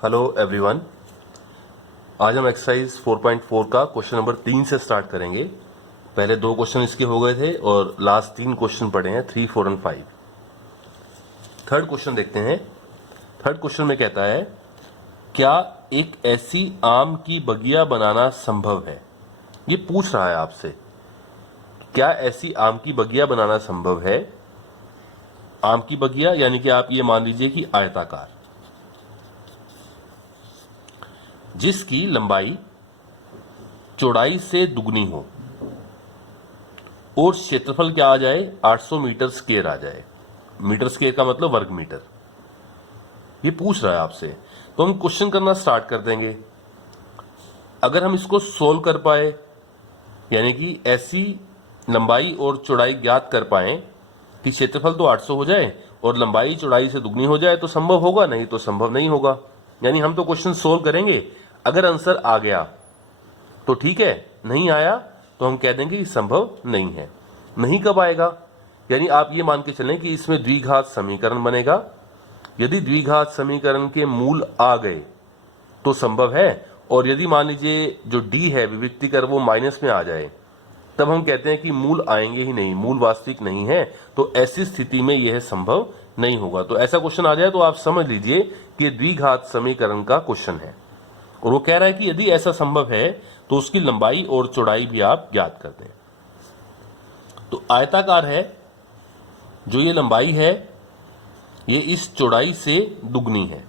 Hello everyone. आज हम exercise 4.4 का क्वेश्चन नंबर 3 से स्टार्ट करेंगे। पहले 2 क्वेश्चन इसके हो गए थे और लास्ट 3 क्वेश्चन पढ़े हैं, 3, 4 एंड 5। थर्ड क्वेश्चन देखते हैं। थर्ड क्वेश्चन में कहता है, क्या एक ऐसी आम की बगिया बनाना संभव है? ये पूछ रहा है आपसे, क्या ऐसी आम की बगिया बनाना संभव है? आम की बगिया यानी कि आप ये मान लीजिए कि आयताकार, जिसकी लंबाई चौड़ाई से दुगनी हो और क्षेत्रफल क्या आ जाए, 800 मीटर स्क्वायर आ जाए। मीटर स्क्वायर का मतलब वर्ग मीटर। ये पूछ रहा है आपसे, तो हम क्वेश्चन करना स्टार्ट कर देंगे। अगर हम इसको सोल्व कर पाए, यानी कि ऐसी लंबाई और चौड़ाई ज्ञात कर पाए कि क्षेत्रफल तो 800 हो जाए और लंबाई चौड़ाई से दुगनी हो जाए, तो संभव होगा, नहीं तो संभव नहीं होगा। यानी हम तो क्वेश्चन सोल्व करेंगे, अगर आंसर आ गया तो ठीक है, नहीं आया तो हम कह देंगे कि संभव नहीं है। नहीं कब आएगा? यानी आप ये मान के चलें कि इसमें द्विघात समीकरण बनेगा। यदि द्विघात समीकरण के मूल आ गए तो संभव है, और यदि मान लीजिए जो डी है विविक्ति कर वो माइनस में आ जाए, तब हम कहते हैं कि मूल आएंगे ही नहीं, मूल वास्तविक नहीं है, तो ऐसी स्थिति में यह संभव नहीं होगा। तो ऐसा क्वेश्चन आ जाए तो आप समझ लीजिए कि द्विघात समीकरण का क्वेश्चन है, और वो कह रहा है कि यदि ऐसा संभव है तो उसकी लंबाई और चौड़ाई भी आप ज्ञात कर दें। तो आयताकार है, जो ये लंबाई है ये इस चौड़ाई से दुगनी है।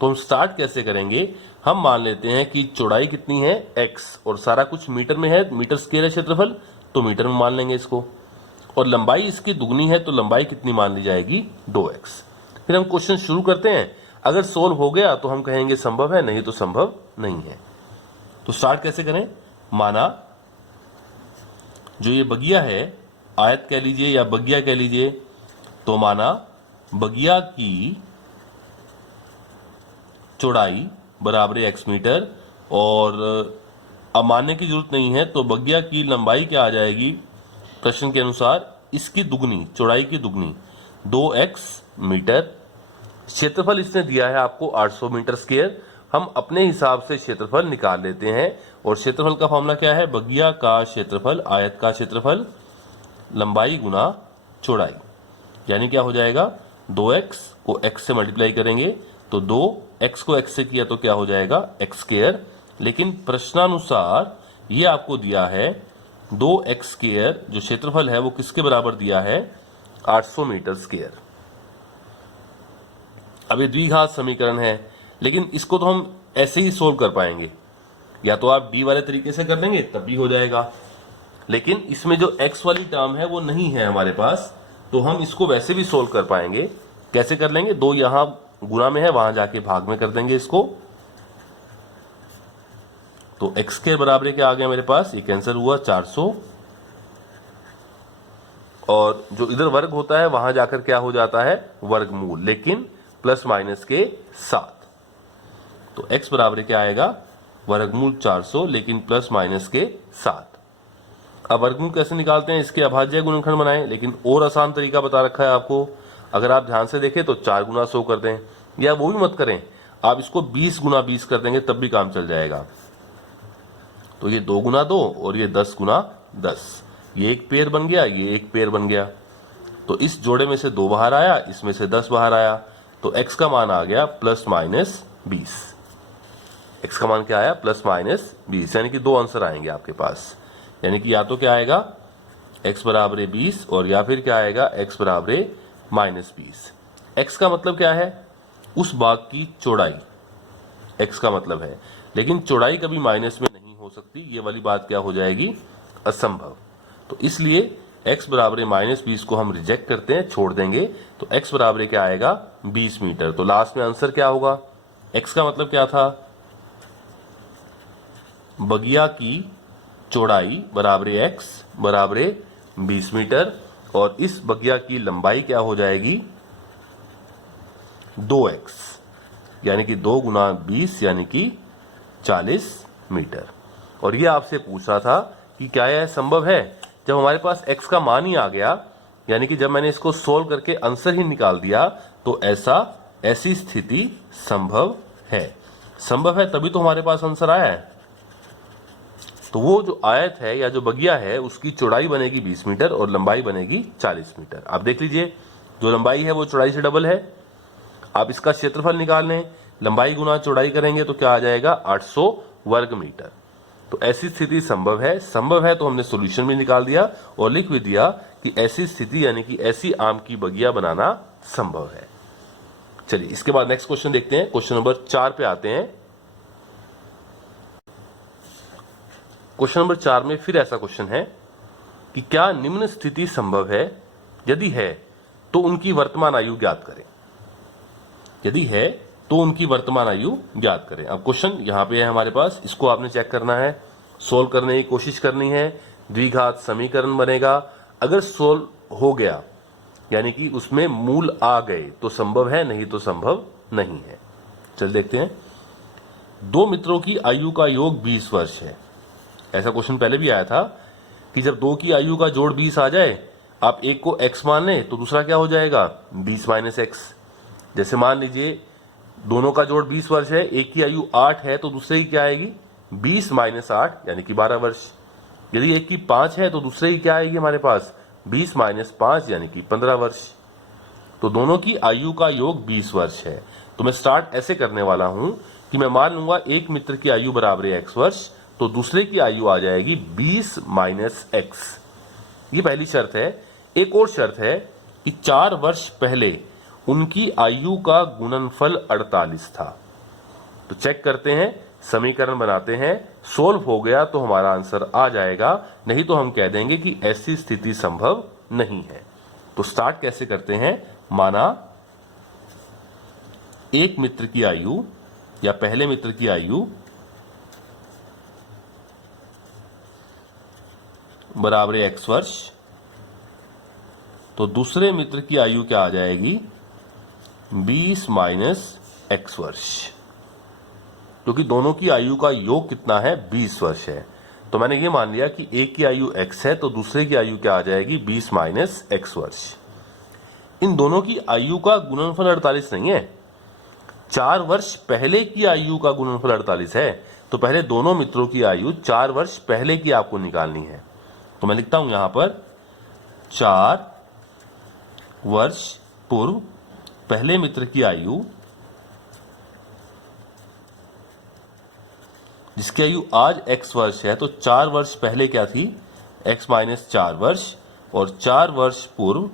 तो हम स्टार्ट कैसे करेंगे? हम मान लेते हैं कि चौड़ाई कितनी है, x, और सारा कुछ मीटर में है, मीटर स्क्वायर है क्षेत्रफल, तो मीटर में मान लेंगे इसको। और लंबाई इसकी दुगनी है, तो लंबाई कितनी मान ली जाएगी, 2x। फिर हम क्वेश्चन शुरू करते हैं। अगर सोल्व हो गया तो हम कहेंगे संभव है, नहीं तो संभव नहीं है। तो स्टार्ट कैसे करें? माना जो ये बगिया है, आयत कह लीजिए या बगिया कह लीजिए, तो माना बगिया की चौड़ाई बराबर है x मीटर, और अब मानने की जरूरत नहीं है, तो बगिया की लंबाई क्या आ जाएगी प्रश्न के अनुसार, इसकी दुगनी, चौड़ाई की दुगनी, 2x मीटर। क्षेत्रफल इसने दिया है आपको 800 मीटर स्क्वायर। हम अपने हिसाब से क्षेत्रफल निकाल लेते हैं, और क्षेत्रफल का फॉर्मूला क्या है, बगिया का क्षेत्रफल, आयत का क्षेत्रफल, लंबाई गुना चौड़ाई। यानी क्या हो जाएगा, 2x को x से मल्टीप्लाई करेंगे तो 2x को x से किया तो क्या हो जाएगा, x स्क्वायर। लेकिन प्रश्नानुसार ये आपको दिया है 2x स्क्वायर, जो क्षेत्रफल है वो किसके बराबर दिया है, 800 मीटर स्क्वायर। अब ये द्विघात समीकरण है, लेकिन इसको तो हम ऐसे ही सोल्व कर पाएंगे, या तो आप डी वाले तरीके से कर लेंगे तब भी हो जाएगा, लेकिन इसमें जो x वाली टर्म है वो नहीं है हमारे पास, तो हम इसको वैसे भी सोल्व कर पाएंगे। कैसे कर लेंगे, 2 यहां गुना में है, वहां जाके भाग में कर देंगे इसको। तो x के बराबर क्या आ गया मेरे पास, ये कैंसिल हुआ, 400, और जो इधर वर्ग होता है वहां जाकर क्या हो जाता है, वर्गमूल, लेकिन प्लस माइनस के साथ। तो x बराबर क्या आएगा, वर्गमूल 400, लेकिन प्लस माइनस के साथ। अब वर्गमूल कैसे निकालते हैं, इसके अभाज्य गुणनखंड बनाएं, लेकिन और आसान तरीका बता रखा है आपको। अगर आप ध्यान से देखें तो 4 गुना 100 कर दें, या वो भी मत करें, आप इसको 20 गुना 20 कर देंगे तब भी काम चल जाएगा। तो ये 2 गुना 2 और ये 10 गुना 10, ये एक पेयर बन गया, ये एक पेयर बन गया। तो इस जोड़े में से 2 बाहर आया, इसमें से 10 बाहर आया, तो x का मान आ गया प्लस माइनस 20। x का मान क्या आया, प्लस माइनस 20, यानी कि 2 आंसर आएंगे आपके पास। यानी कि या तो क्या आएगा, x बराबर 20, और या फिर क्या आएगा, x बराबर माइनस 20। x का मतलब क्या है, उस भाग की चौड़ाई x का मतलब है, लेकिन चौड़ाई कभी माइनस में नहीं हो सकती, ये वाली बात क्या हो जाएगी, असंभव। तो इसलिए x बराबर माइनस 20 को हम रिजेक्ट करते हैं, छोड़ देंगे। तो x बराबर क्या आएगा, 20 मीटर। तो लास्ट में आंसर क्या होगा, x का मतलब क्या था, बगिया की चौड़ाई बराबर x बराबर 20 मीटर, और इस बगिया की लंबाई क्या हो जाएगी, 2x, यानी कि 2 गुना 20 यानी कि 40 मीटर। और ये आपसे पूछ रहा था कि क्या यह संभव है। जब हमारे पास x का मान ही आ गया, यानी कि जब मैंने इसको सोल्व करके आंसर ही निकाल दिया, तो ऐसी स्थिति संभव है। संभव है तभी तो हमारे पास आंसर आया है। तो वो जो आयत है या जो बगिया है उसकी चौड़ाई बनेगी 20 मीटर और लंबाई बनेगी 40 मीटर। आप देख लीजिए, जो लंबाई है वो चौड़ाई से डबल है। आप इसका क्षेत्रफल निकाल लें, लंबाई गुना चौड़ाई करेंगे तो क्या आ जाएगा, 800 वर्ग मीटर। तो ऐसी स्थिति संभव है। संभव है तो हमने सॉल्यूशन भी निकाल दिया और लिख भी दिया कि ऐसी स्थिति यानी कि ऐसी आम की बगिया बनाना संभव है। चलिए इसके बाद नेक्स्ट क्वेश्चन देखते हैं। क्वेश्चन नंबर 4 पे आते हैं। क्वेश्चन नंबर 4 में फिर ऐसा क्वेश्चन है कि क्या निम्न स्थिति संभव है, यदि है तो उनकी वर्तमान आयु ज्ञात करें। यदि है तो उनकी वर्तमान आयु ज्ञात करें। अब क्वेश्चन यहां पे है हमारे पास, इसको आपने चेक करना है, सोल्व करने की कोशिश करनी है। द्विघात समीकरण बनेगा। अगर सोल्व हो गया यानी कि उसमें मूल आ गए तो संभव है, नहीं तो संभव नहीं है। चल देखते हैं। दो मित्रों की आयु का योग 20 वर्ष है। ऐसा क्वेश्चन पहले भी आया था कि जब दो की आयु का जोड़ 20 आ जाए, आप एक को x मान लें तो दूसरा क्या हो जाएगा, 20 माइनस x। जैसे मान लीजिए दोनों का जोड़ 20 वर्ष है, एक की आयु 8 है तो दूसरे की क्या आएगी, 20 माइनस 8 यानी कि 12 वर्ष। यदि एक की 5 है तो दूसरे की क्या आएगी हमारे पास, 20 माइनस 5 यानी कि 15 वर्ष। तो दोनों की आयु का योग 20 वर्ष है। तो मैं स्टार्ट ऐसे करने वाला हूं कि मैं मान लूंगा एक मित्र की आयु बराबर है x वर्ष, तो दूसरे की आयु आ जाएगी 20 माइनस x। ये पहली शर्त है। एक और शर्त है कि 4 वर्ष पहले उनकी आयु का गुणनफल 48 था। तो चेक करते हैं, समीकरण बनाते हैं। सोल्व हो गया तो हमारा आंसर आ जाएगा, नहीं तो हम कह देंगे कि ऐसी स्थिति संभव नहीं है। तो स्टार्ट कैसे करते हैं, माना एक मित्र की आयु या पहले मित्र की आयु बराबर है x वर्ष, तो दूसरे मित्र की आयु क्या आ जाएगी, 20 माइनस x वर्ष, क्योंकि दोनों की आयु का योग कितना है, 20 वर्ष है। तो मैंने ये मान लिया कि एक की आयु x है तो दूसरे की आयु क्या आ जाएगी, 20 माइनस x वर्ष। इन दोनों की आयु का गुणनफल 48 नहीं है, 4 वर्ष पहले की आयु का गुणनफल 48 है। तो पहले दोनों मित्रों की आयु 4 वर्ष पहले की आपको निकालनी है। तो मैं लिखता हूं यहां पर 4 वर्ष पूर्व पहले मित्र की आयु, जिसकी आयु आज x वर्ष है, तो 4 वर्ष पहले क्या थी, x माइनस 4 वर्ष, और 4 वर्ष पूर्व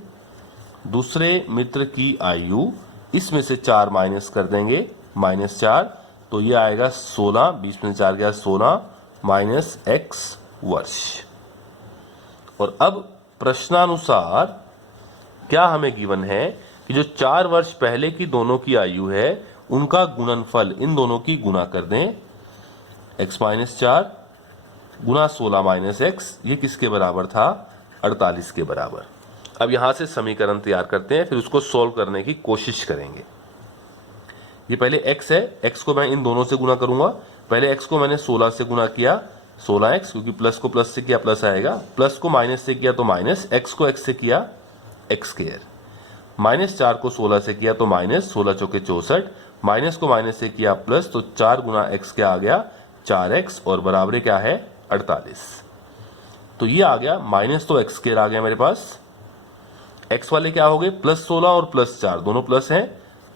दूसरे मित्र की आयु, इसमें से 4 माइनस कर देंगे, माइनस 4, तो ये आएगा 16, 20 में 4 गया 16 माइनस x वर्ष। और अब प्रश्नानुसार क्या हमें गिवन है कि जो 4 वर्ष पहले की दोनों की आयु है उनका गुणनफल इन दोनों की गुणा कर दें, x माइनस 4 गुना 16 माइनस x, ये किसके बराबर था, 48 के बराबर। अब यहां से समीकरण तैयार करते हैं, फिर उसको सोल्व करने की कोशिश करेंगे। ये पहले x है, x को मैं इन दोनों से गुना करूंगा। पहले x को मैंने 16 से गुना किया, 16x, क्योंकि प्लस को प्लस से किया प्लस आएगा, प्लस को माइनस से किया तो माइनस, x को x से किया x स्क्वायर, माइनस 4 को 16 से किया तो माइनस, 16 चौके 64, माइनस को माइनस से किया प्लस, तो 4 गुना x क्या आ गया, 4x, और बराबर क्या है, 48। तो ये आ गया, माइनस तो x स्क्वायर आ गया मेरे पास, x वाले क्या हो गए, प्लस 16 और प्लस 4 दोनों प्लस हैं,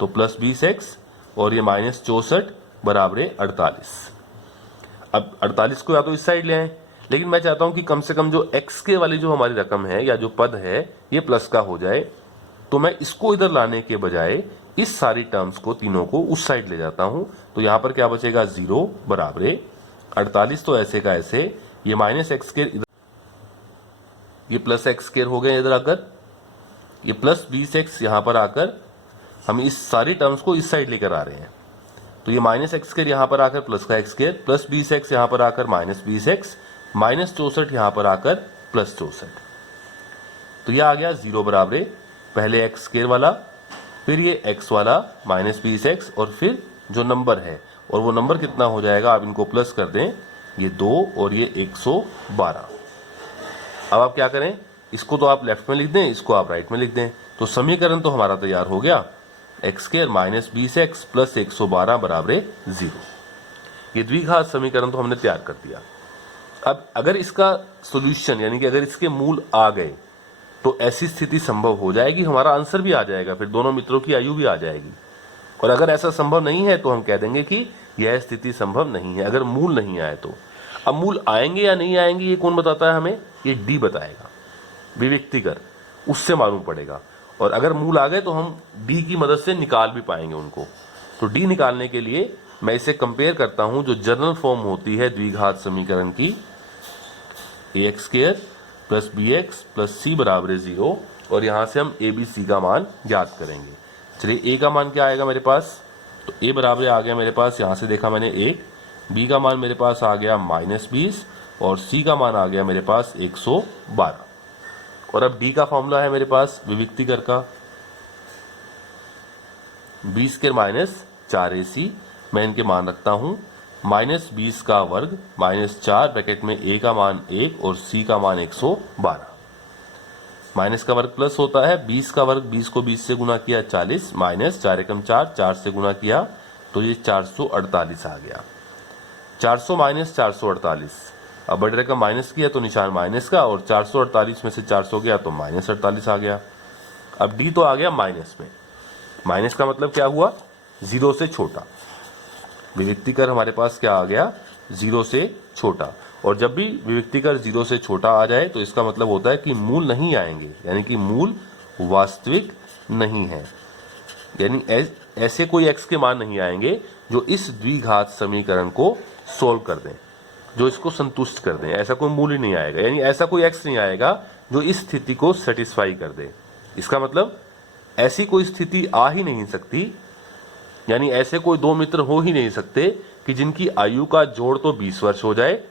तो प्लस 20x, और ये माइनस 64 बराबर 48। अब 48 को या तो इस साइड ले आए, लेकिन मैं चाहता हूं कि कम से कम जो x के वाली जो हमारी रकम है या जो पद है ये प्लस का हो जाए। तो मैं इसको इधर लाने के बजाय इस सारी टर्म्स को तीनों को उस साइड ले जाता हूं। तो यहां पर क्या बचेगा, 0 बराबर 48, तो ऐसे का ऐसे, ये माइनस x स्क्वायर इधर, ये प्लस x स्क्वायर हो गए इधर आकर, ये प्लस 20x यहां पर आकर हम इस सारी टर्म्स को इस साइड लेकर आ रहे हैं। तो ये माइनस x स्क्वायर यहां पर आकर प्लस का x स्क्वायर, प्लस 20x यहां पर आकर माइनस 20x, माइनस 64 यहां पर आकर प्लस 64। तो ये आ गया 0 बराबर पहले x स्क्वायर वाला, फिर ये x वाला माइनस 20x, और फिर जो नंबर है, और वो नंबर कितना हो जाएगा, आप इनको प्लस कर दें, ये 2 और ये 112। अब आप क्या करें, इसको तो आप लेफ्ट में लिख दें, इसको आप राइट में लिख दें। तो समीकरण तो हमारा तैयार हो गया। X square minus 20x plus 112 बराबर 0। ये द्विघात समीकरण तो हमने तैयार कर दिया। अब अगर इसका सॉल्यूशन यानी कि अगर इसके मूल आ गए तो ऐसी स्थिति संभव हो जाएगी, हमारा आंसर भी आ जाएगा, फिर दोनों मित्रों की आयु भी आ जाएगी। और अगर ऐसा संभव नहीं है तो हम कह देंगे कि यह स्थिति संभव नहीं है, अगर मूल नहीं आए तो। अब मूल आएंगे या नहीं आएंगे ये कौन बताता है हमें? ये डी बताएगा, विविक्ति कर, उससे मालूम पड़ेगा। और अगर मूल आ गए तो हम डी की मदद से निकाल भी पाएंगे उनको। तो डी निकालने के लिए मैं इसे कंपेयर करता हूं जो जनरल फॉर्म होती है द्विघात समीकरण की, ax square plus bx plus c बराबर 0, और यहां से हम a b c का मान ज्ञात करेंगे। चलिए a का मान क्या आएगा मेरे पास? तो a बराबर आ गया मेरे पास, यहां से देखा मैंने 1, b का मान मेरे पास आ गया -20 और c का मान आ गया मेरे पास 112। और अब d का फॉर्मूला है मेरे पास विविक्ति कर का, b स्क्वायर माइनस 4ac, मैं इनके मान रखता हूं -20 का वर्ग -4 ब्रैकेट में a का मान 1 और c का मान 112। माइनस का वर्ग प्लस होता है, 20 का वर्ग 20 को 20 से गुना किया 40, माइनस 4 एकम 4, 4 से गुना किया तो ये 448 आ गया। 400 माइनस 448, अब बड़े रकम माइनस किया तो निशान माइनस का, और 448 में से 400 गया तो -48 आ गया। अब डी तो आ गया माइनस में, माइनस का मतलब क्या हुआ? 0 से छोटा। विविक्ति कर हमारे पास क्या आ गया? 0 से छोटा। और जब भी विविक्ति कर 0 से छोटा आ जाए तो इसका मतलब होता है कि मूल नहीं आएंगे, यानी कि मूल वास्तविक नहीं है, यानी ऐसे कोई x के मान नहीं आएंगे जो इस द्विघात समीकरण को सोल्व कर दें, जो इसको संतुष्ट कर दें। ऐसा कोई मूल ही नहीं आएगा, यानी ऐसा कोई x नहीं आएगा जो इस स्थिति को सेटिस्फाई कर दे। इसका मतलब ऐसी कोई स्थिति आ ही नहीं सकती, यानी ऐसे कोई दो मित्र हो ही नहीं सकते कि जिनकी आयु का जोड़ तो 20 वर्ष हो जाए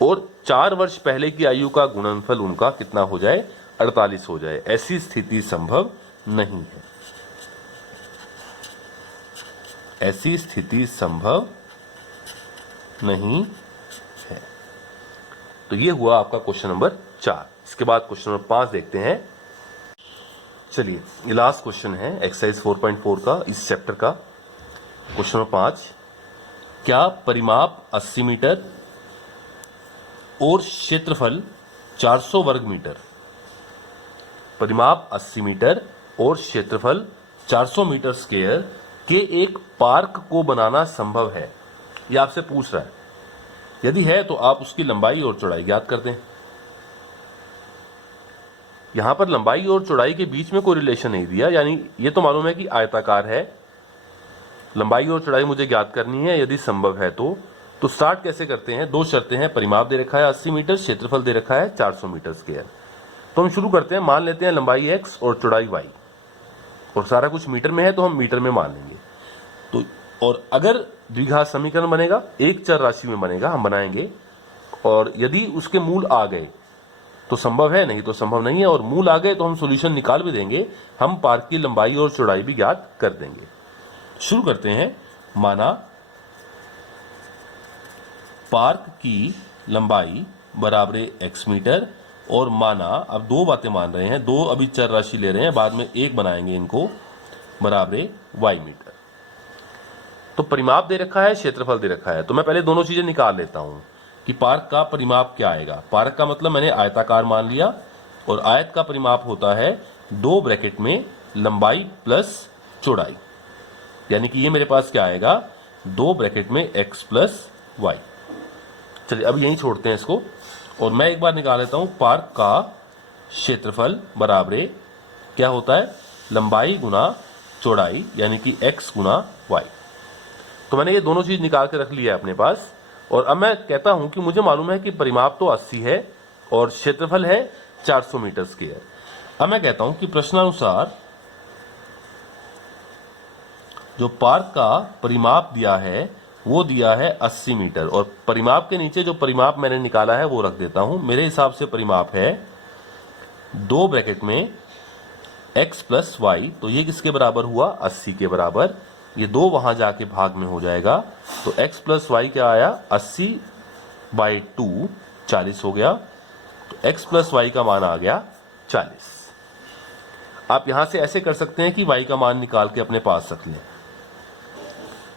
और 4 वर्ष पहले की आयु का गुणनफल उनका कितना हो जाए? 48 हो जाए। ऐसी स्थिति संभव नहीं है, ऐसी स्थिति संभव नहीं है। तो ये हुआ आपका क्वेश्चन नंबर 4। इसके बाद क्वेश्चन नंबर 5 देखते हैं। चलिए, ये लास्ट क्वेश्चन है एक्सरसाइज 4.4 का, इस चैप्टर का। क्वेश्चन नंबर 5, क्या परिमाप 80 मीटर और क्षेत्रफल 400 वर्ग मीटर, परिमाप 80 मीटर और क्षेत्रफल 400 मीटर स्क्वायर के एक पार्क को बनाना संभव है? यह आपसे पूछ रहा है। यदि है तो आप उसकी लंबाई और चौड़ाई ज्ञात कर दें। यहां पर लंबाई और चौड़ाई के बीच में कोई रिलेशन नहीं दिया, यानी ये तो मालूम है कि आयताकार है, लंबाई और चौड़ाई मुझे ज्ञात करनी है यदि संभव है तो स्टार्ट कैसे करते हैं? 2 शर्तें हैं, परिमाप दे रखा है 80 मीटर, क्षेत्रफल दे रखा है 400 मीटर स्क्वायर। तो हम शुरू करते हैं, मान लेते हैं लंबाई x और चौड़ाई y, और सारा कुछ मीटर में है तो हम मीटर में मान लेंगे। तो और अगर द्विघात समीकरण बनेगा, एक चर राशि में बनेगा, हम बनाएंगे, और यदि उसके मूल आ गए तो संभव है, नहीं तो संभव नहीं है, और मूल आ गए तो हम सॉल्यूशन निकाल भी देंगे, हम पार्क की लंबाई और चौड़ाई भी ज्ञात कर देंगे। शुरू करते हैं। माना पार्क की लंबाई बराबर x मीटर, और माना, अब 2 बातें मान रहे हैं, 2 अभी चर राशि ले रहे हैं, बाद में 1 बनाएंगे इनको, बराबर y मीटर। तो परिमाप दे रखा है, क्षेत्रफल दे रखा है, तो मैं पहले दोनों चीजें निकाल लेता हूं कि पार्क का परिमाप क्या आएगा। पार्क का मतलब मैंने आयताकार मान लिया, और आयत का परिमाप होता है 2 ब्रैकेट में लंबाई प्लस चौड़ाई, यानी कि ये मेरे पास क्या आएगा? 2 ब्रैकेट में x प्लस वाई। चलिए अब यहीं छोड़ते हैं इसको, और मैं एक बार निकाल लेता हूं। पार्क का क्षेत्रफल बराबर क्या होता है? लंबाई गुना चौड़ाई, यानी कि x गुना वाई। तो मैंने ये दोनों चीज निकाल के रख लिया है अपने पास, और अब मैं कहता हूं कि मुझे मालूम है कि परिमाप तो 80 है और क्षेत्रफल है 400 मीटर स्क्वायर। अब मैं कहता हूं कि प्रश्नानुसार जो पार्क का परिमाप दिया है वो दिया है 80 मीटर, और परिमाप के नीचे जो परिमाप मैंने निकाला है वो रख देता हूं। मेरे हिसाब से परिमाप है 2 ब्रैकेट में x प्लस वाई, तो ये किसके बराबर हुआ? 80 के बराबर। ये 2 वहां जाके भाग में हो जाएगा, तो x प्लस वाई क्या आया? 80/2 40 हो गया, तो x प्लस वाई का मान आ गया 40। आप यहां से ऐसे कर सकते हैं कि y का मान निकाल के अपने पास रख लें।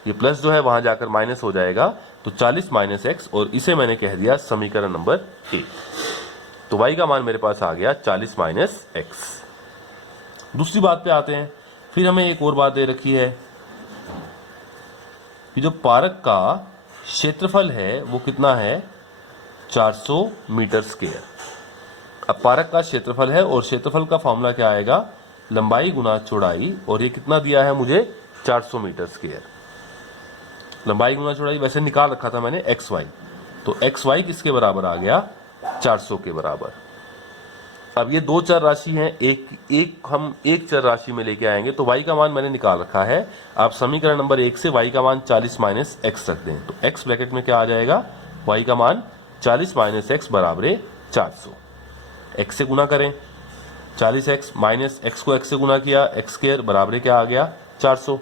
ये प्लस जो है वहां जाकर माइनस हो जाएगा, तो 40 माइनस एक्स, और इसे मैंने कह दिया समीकरण नंबर 1। तो y का मान मेरे पास आ गया 40 माइनस एक्स। दूसरी बात पे आते हैं। फिर हमें एक और बात दे रखी है कि जो पार्क का क्षेत्रफल है वो कितना है, 400 मीटर स्क्वायर। अब पार्क का क्षेत्रफल है और क्षेत्रफल का फॉर्मूला क्या आएगा, लंबाई गुना चौड़ाई, और ये कितना दिया है मुझे, 400 मीटर स्क्वायर। लंबाई गुना चौड़ाई वैसे निकाल रखा था मैंने एक्स वाई, तो एक्स वाई किसके बराबर आ गया, 400 के बराबर। अब ये दो चर राशि हैं, हम एक चर राशि में लेके आएंगे, तो y का मान मैंने निकाल रखा है। आप समीकरण नंबर 1 से y का मान 40 माइनस एक्स रख दें, तो x ब्रैकेट में क्या आ जाएगा, y का मान 40 माइनस एक्स बराबर 400। x से गुना करें, 40x माइनस एक्स को x से गुना किया, एक्स स्क्वायर बराबर क्या आ गया, 400।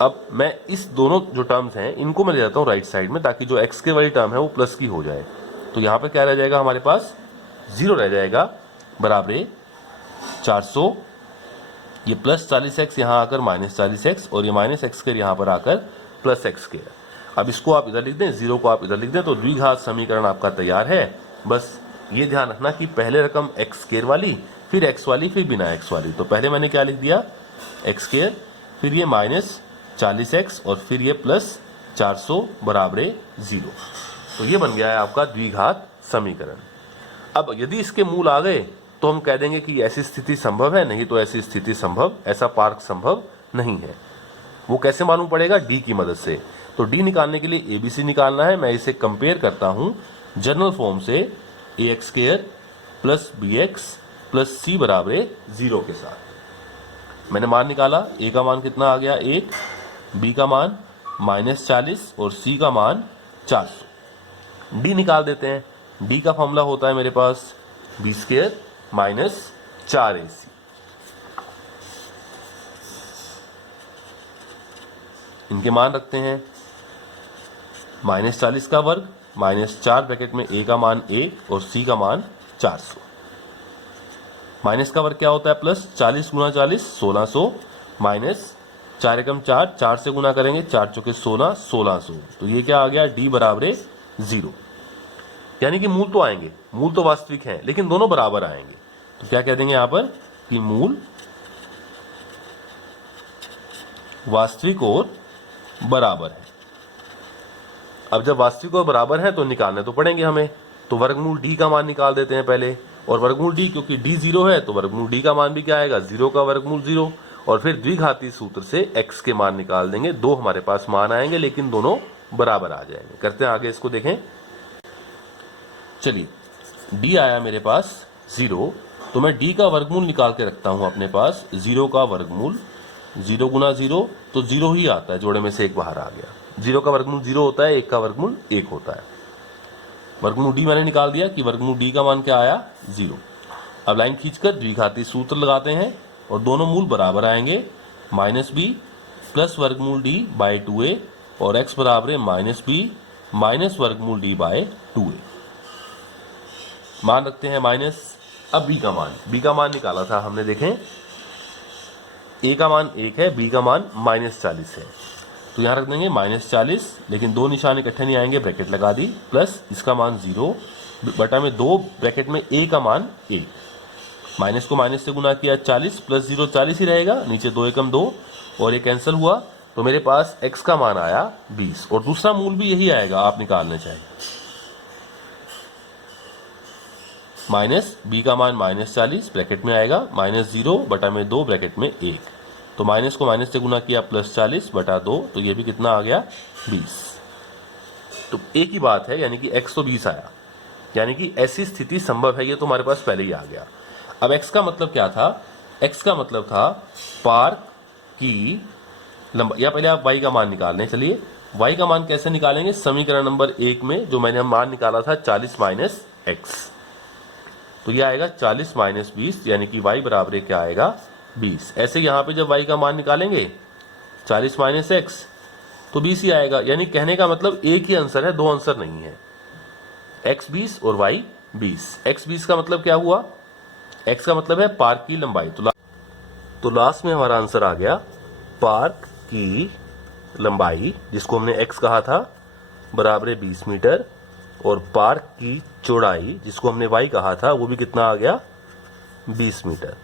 अब मैं इस दोनों जो टर्म्स हैं इनको मैं ले जाता हूँ राइट साइड में, ताकि जो एक्स के वाली टर्म है वो प्लस की हो जाए। तो यहाँ पर क्या रह जाएगा, हमारे पास 0 रह जाएगा, बराबर 400, ये प्लस 40x यहाँ आकर माइनस 40x, और ये माइनस एक्स स्क्वायर यहाँ पर आकर प्लस एक्स स्क्वायर। अब इसको आप इधर लिख दें, 0 को आप इधर लिख दें, तो द्विघात समीकरण आपका तैयार है। बस ये ध्यान रखना कि पहले रकम एक्स स्क्वायर वाली, फिर एक्स वाली, फिर बिना एक्स वाली। तो पहले मैंने क्या लिख दिया, एक्स स्क्वायर, फिर ये माइनस 40x, और फिर ये प्लस 400 बराबर 0। तो ये बन गया है आपका द्विघात समीकरण। अब यदि इसके मूल आ गए तो हम कह देंगे कि ऐसी स्थिति संभव है, नहीं तो ऐसी स्थिति संभव, ऐसा पार्क संभव नहीं है। वो कैसे मालूम पड़ेगा, डी की मदद से। तो डी निकालने के लिए एबीसी निकालना है। मैं इसे कंपेयर करता हूं जनरल फॉर्म से, a x square plus b x plus c बराबर 0 के साथ। मैंने मान निकाला, ए का मान कितना आ गया 1, बी का मान -40 और सी का मान 400। डी निकाल देते हैं। डी का फॉर्मूला होता है मेरे पास बी स्क्वायर माइनस 4ac। इनके मान रखते हैं, -40 का वर्ग माइनस 4 ब्रैकेट में a का मान 1 और c का मान 400। माइनस का वर्ग क्या होता है, प्लस 40 गुना 40 1600, माइनस 4 एकम 4, 4 से गुना करेंगे, 4 चौके 16, 1600। तो ये क्या आ गया, d बराबर 0। यानी कि मूल तो आएंगे, मूल तो वास्तविक हैं, लेकिन दोनों बराबर आएंगे। तो क्या कह देंगे यहां पर कि मूल वास्तविक और बराबर है। अब जब वास्तविक और बराबर है तो निकालने तो पड़ेंगे हमें। तो वर्गमूल डी का मान निकाल देते हैं पहले, और वर्गमूल डी, क्योंकि डी 0 है तो वर्गमूल डी का मान भी क्या आएगा, 0 का वर्गमूल 0। और फिर द्विघाती सूत्र से x के मान निकाल देंगे। दो हमारे पास मान आएंगे लेकिन दोनों बराबर आ जाएंगे। करते हैं आगे, इसको देखें। चलिए, d आया मेरे पास 0, तो मैं d का वर्गमूल निकाल के रखता हूं अपने पास। 0 का वर्गमूल, 0 गुना 0 तो 0 ही आता है, जोड़े में से 1 बाहर आ गया। 0 का वर्गमूल 0 होता है, 1 का वर्गमूल 1 होता है। वर्गमूल d मैंने निकाल दिया कि वर्गमूल d का मान क्या आया, 0। अब लाइन खींचकर द्विघाती सूत्र लगाते हैं और दोनों मूल बराबर आएंगे। -b प्लस वर्गमूल d बाय 2a और x बराबर -b माइनस वर्गमूल d बाय 2a। मान रखते हैं माइनस। अब b का मान निकाला था हमने, देखें a का मान 1 है, b का मान -40 है। तो यहां रख देंगे -40, लेकिन दो निशान इकट्ठे नहीं आएंगे, ब्रैकेट लगा दी, प्लस इसका मान 0 बटा में 2 ब्रैकेट में a का मान 1। माइनस को माइनस से गुना किया, 40 प्लस 0 40 ही रहेगा, नीचे 2 एकम 2 और ये कैंसिल हुआ। तो मेरे पास x का मान आया 20, और दूसरा मूल भी यही आएगा, आप निकालने चाहिए। माइनस b का मान -40 ब्रैकेट में आएगा, -0 बटा में 2 ब्रैकेट में 1। तो माइनस को माइनस से गुना किया, प्लस 40 बटा 2, तो ये भी कितना आ गया, 20। तो एक ही बात है, यानी कि x तो 20 आया, यानी कि ऐसी स्थिति संभव है। ये तो हमारे पास पहले ही आ गया। अब x का मतलब क्या था, x का मतलब था पार्क की लंबाई, या पहले आप y का मान निकाल लें। चलिए, y का मान कैसे निकालेंगे, समीकरण नंबर 1 में जो मैंने मान निकाला था 40 माइनस एक्स, तो यह आएगा 40 माइनस 20, यानी कि y बराबर क्या आएगा, 20। ऐसे यहाँ पे जब y का मान निकालेंगे 40 माइनस एक्स तो 20 ही आएगा। यानी कहने का मतलब एक ही आंसर है, दो आंसर नहीं है। x 20 और y 20। x 20 का मतलब क्या हुआ, x का मतलब है पार्क की लंबाई। तो तो लास्ट में हमारा आंसर आ गया पार्क की लंबाई, जिसको हमने x कहा था, बराबर है 20 मीटर, और पार्क की चौड़ाई, जिसको हमने y कहा था, वो भी कितना आ गया 20 मीटर।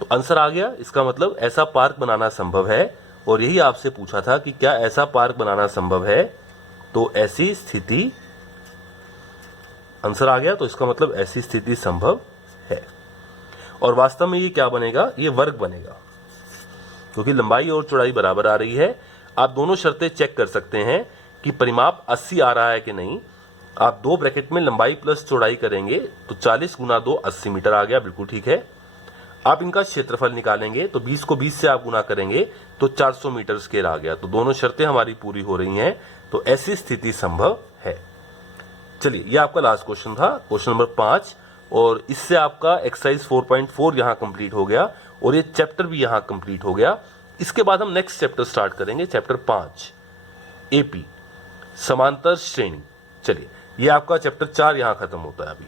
तो आंसर आ गया। इसका मतलब ऐसा पार्क बनाना संभव है, और यही आपसे पूछा था कि क्या ऐसा पार्क बनाना संभव है। तो ऐसी स्थिति, आंसर आ गया, तो इसका मतलब ऐसी स्थिति संभव है। और वास्तव में ये क्या बनेगा, ये वर्ग बनेगा, क्योंकि लंबाई और चौड़ाई बराबर आ रही है। आप दोनों शर्तें चेक कर सकते हैं कि परिमाप 80 आ रहा है कि नहीं। आप दो ब्रैकेट में लंबाई प्लस चौड़ाई करेंगे तो 40 गुना 2 80 मीटर आ गया, बिल्कुल ठीक है। आप इनका क्षेत्रफल निकालेंगे तो 20 को 20 से आप गुना करेंगे तो 400 मीटर स्क्वायर आ गया। तो दोनों शर्तें हमारी पूरी हो रही हैं, तो ऐसी स्थिति संभव है। चलिए, ये आपका लास्ट क्वेश्चन था, क्वेश्चन नंबर 5, और इससे आपका एक्सरसाइज 4.4 यहां कंप्लीट हो गया, और ये चैप्टर भी यहां कंप्लीट हो गया। इसके बाद हम नेक्स्ट चैप्टर स्टार्ट करेंगे, चैप्टर 5 एपी समांतर श्रेणी। चलिए, ये आपका चैप्टर 4 यहां खत्म होता है अभी।